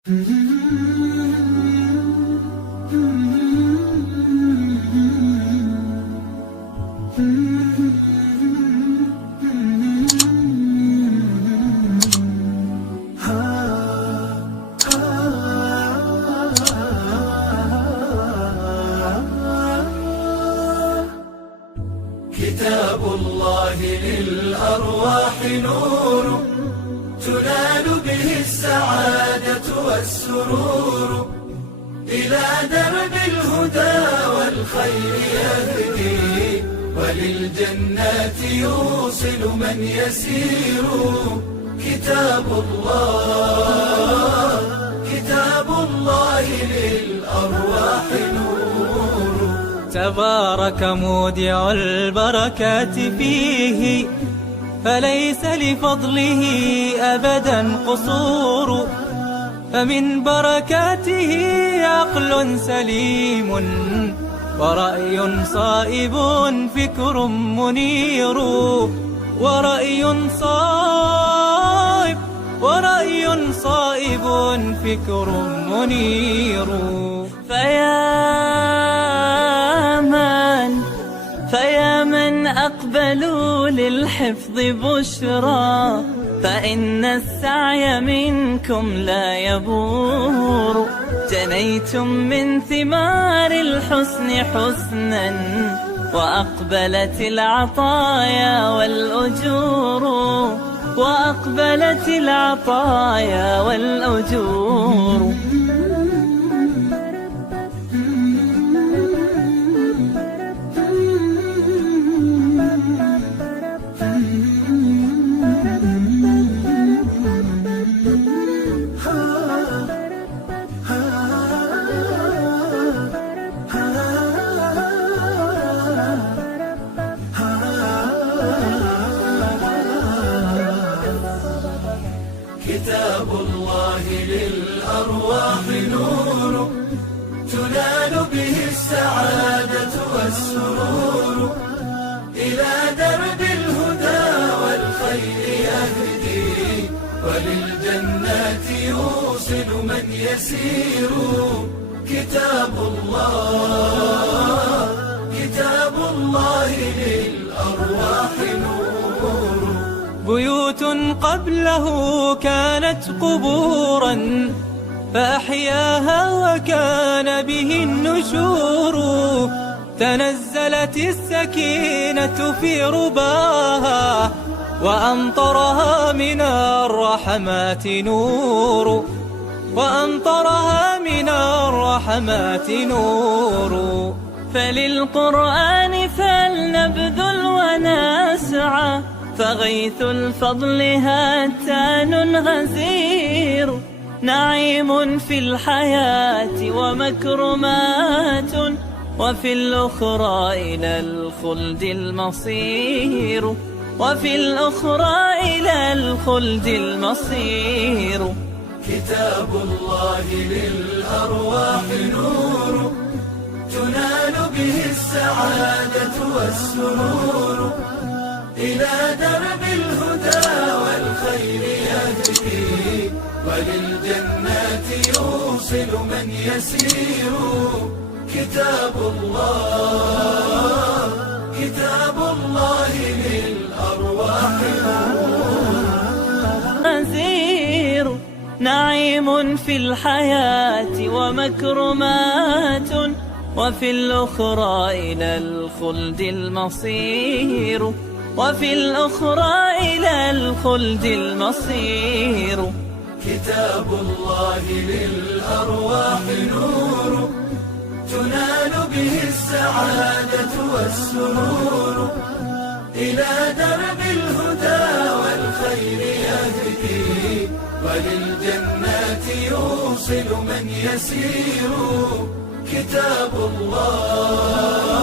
كتاب الله للأرواح نور تنال به السعادة والسرور، إلى درب الهدى والخير يهدي، وللجنات يوصل من يسير. كتاب الله للأرواح نور. تبارك مودع البركات فيه، فليس لفضله أبدا قصور. فمن بركاته عقل سليم، ورأي صائب فكر منير. ورأي صائب فكر منير. فيا من أقبلوا للحفظ بشرى، فإن السعي منكم لا يبور. جنيتم من ثمار الحسن حسنا، وأقبلت العطايا والأجور. كتاب الله للأرواح نور تنال به السعادة والسرور، إلى درب الهدى والخير يهدي، وللجنات يوصل من يسير. كتاب الله للأرواح نور. بيوت قبله كانت قبورا، فأحياها وكان به النشور. تنزلت السكينة في رباها، وأمطرها من الرحمات نور. فللقرآن فلنبذل ونسعى، فغيث الفضل هاتان غزير. نعيم في الحياة ومكرمات، وفي الأخرى إلى الخلد المصير. كتاب الله للأرواح نور تنال به السعادة والسرور، إلى درب الهدى والخير يهدي، وللجنات يوصل من يسير. كتاب الله للأرواح غزير. نعيم في الحياة ومكرمات، وفي الأخرى إلى الخلد المصير. كتاب الله للأرواح نور تنال به السعادة والسرور، إلى درب الهدى والخير يهدي، وللجنات يوصل من يسير. كتاب الله